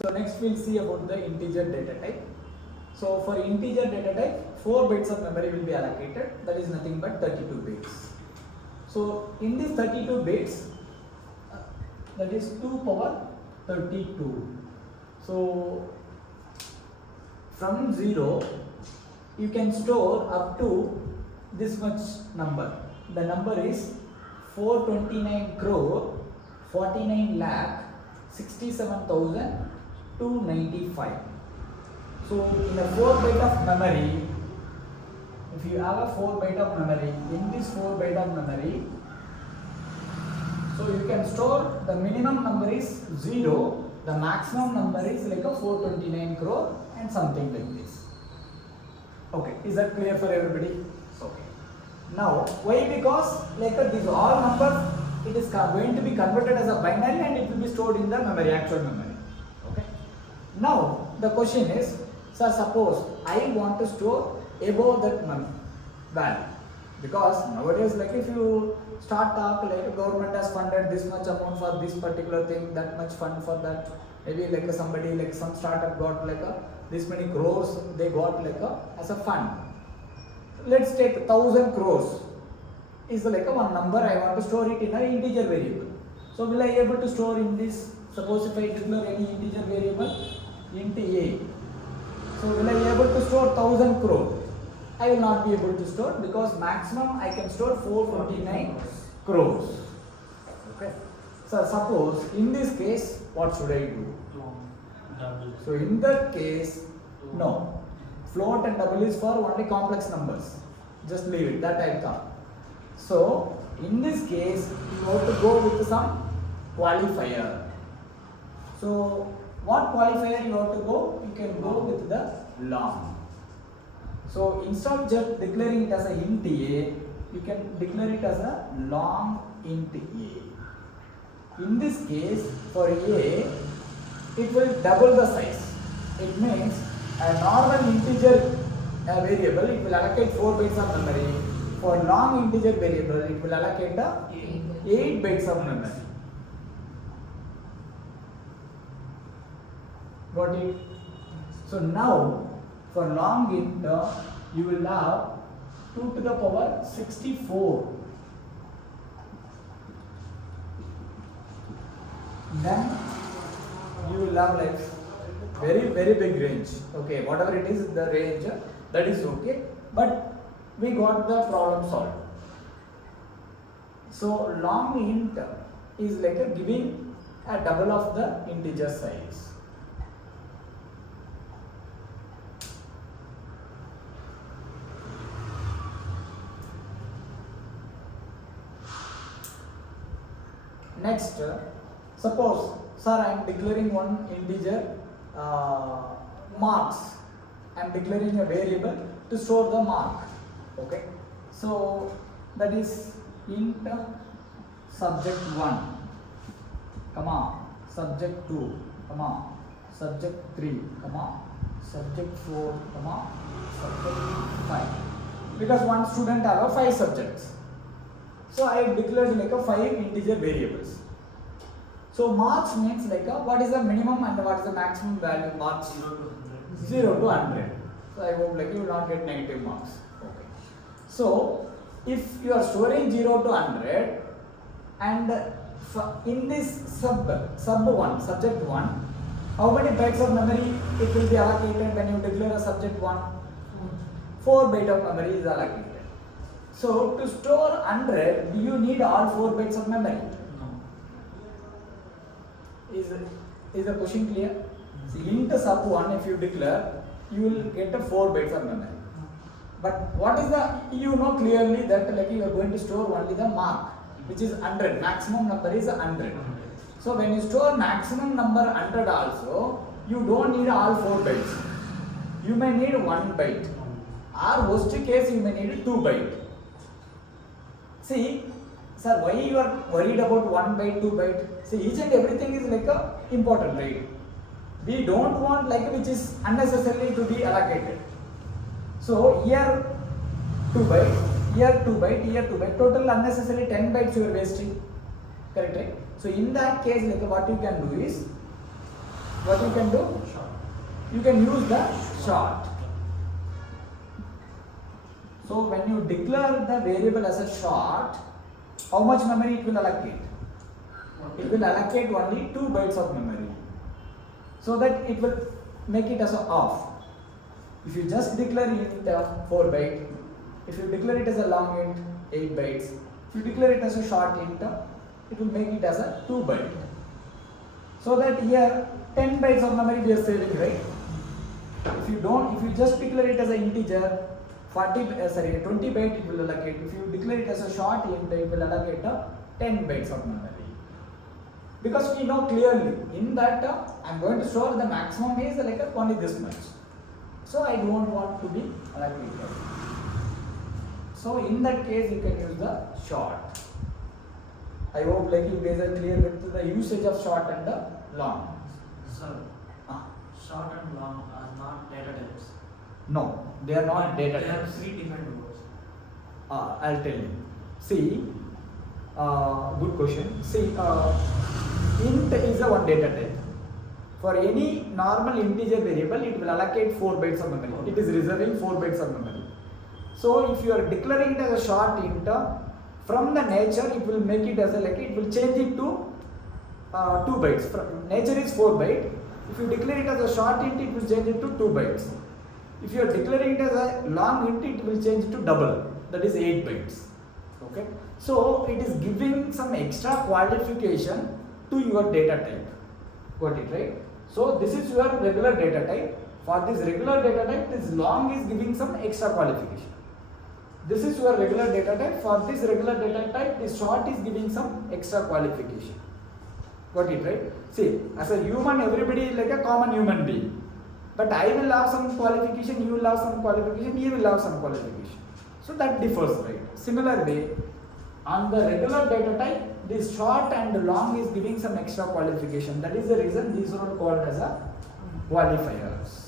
So next we'll see about the integer data type. So for integer data type, 4 bytes of memory will be allocated, that is nothing but 32 bits. So in these 32 bits, that is 2 power 32. So from 0, you can store up to this much number. The number is 429 crore 49 lakh 67,295. So in a 4 byte of memory, if you have a 4 byte of memory, in this 4 byte of memory, so you can store the minimum number is 0, the maximum number is like a 429 crore and something like this. Okay, is that clear for everybody? Okay. Now, why? Because like these all numbers, it is going to be converted as a binary and it will be stored in the memory, actual memory. Okay. Now, the question is, sir, suppose I want to store above that value, because nowadays, like if you start talk like government has funded this much amount for this particular thing, that much fund for that, maybe like somebody like some startup got like this many crores they got like as a fund. Let's take 1,000 crores is like one number. I want to store it in an integer variable. So will I able to store in this? Suppose if I declare any integer variable int a, so will I able to store 1,000 crore? I will not be able to store, because maximum I can store 449 crores. Okay. So suppose in this case, what should I do? So in that case, no. Float and double is for only complex numbers. Just leave it, that I will come. So in this case, you have to go with some qualifier. So what qualifier you have to go? You can go with the long. So instead of just declaring it as a int a, you can declare it as a long int a. In this case, for a, it will double the size. It means a normal integer variable, it will allocate 4 bytes of memory. For long integer variable, it will allocate the 8 bytes of memory. Got it? So now, for long int, you will have 2 to the power 64. Then you will have like very big range. Okay, whatever it is, the range, that is okay. But we got the problem solved. So long int is like giving a double of the integer size. Next, suppose, sir, I am declaring one integer marks. I am declaring a variable to store the mark. Okay. So that is int subject 1, comma, subject 2, comma, subject 3, comma, subject 4, comma, subject 5. Because one student have 5 subjects. So I have declared like 5 integer variables. So marks means like what is the minimum and what is the maximum value marks? 0 to 100. So I hope like you will not get negative marks. Okay. So if you are storing 0 to 100 and in this sub 1, subject 1, how many bytes of memory it will be allocated when you declare a subject 1? 4 bytes of memory is allocated. So to store 100, do you need all 4 bytes of memory? No. Is the question clear? See, int sub 1, if you declare, you will get a 4 bytes of memory. But what is the, you know clearly that like you are going to store only the mark, which is 100, maximum number is 100. So when you store maximum number 100 also, you don't need all 4 bytes. You may need 1 byte, or worst case you may need 2 byte. See, sir, why you are worried about 1 byte, 2 byte? See, each and everything is like important, right? We don't want like which is unnecessarily to be allocated. So here 2 byte, here 2 byte, here 2 byte, total unnecessarily 10 bytes you are wasting. Correct, right? So in that case, like what you can do is what you can do? Short. You can use the short. So when you declare the variable as a short, how much memory it will allocate? It will allocate only 2 bytes of memory. So that it will make it as a off. If you just declare int 4 byte, if you declare it as a long int 8 bytes, if you declare it as a short int, it will make it as a 2 byte. So that here 10 bytes of memory we are saving, right? If you just declare it as an integer, 20 byte it will allocate. If you declare it as a short int, it will allocate 10 bytes of memory. Because we know clearly in that I am going to store the maximum is like only this much. So I don't want to be allocated. So in that case you can use the short. I hope like you guys are clear with the usage of short and the long. Sir, short and long are not data types. No, they are not data They have types. 3 different words. I'll tell you. See, good question. See, int is a one data type. For any normal integer variable, it will allocate 4 bytes of memory. It is reserving 4 bytes of memory. So if you are declaring it as a short int, from the nature it will make it as a it will change it to 2 bytes. Nature is 4 byte. If you declare it as a short int, it will change it to 2 bytes. If you are declaring it as a long int, it will change to double, that is 8 bytes. Okay. So it is giving some extra qualification to your data type. Got it, right? So this is your regular data type. For this regular data type, this long is giving some extra qualification. This is your regular data type. For this regular data type, this short is giving some extra qualification. Got it, right? See, as a human, everybody is like a common human being. But I will have some qualification, you will have some qualification, you will have some qualification. So that differs, right? Similar way, on the regular data type, this short and long is giving some extra qualification. That is the reason these are called as a qualifiers.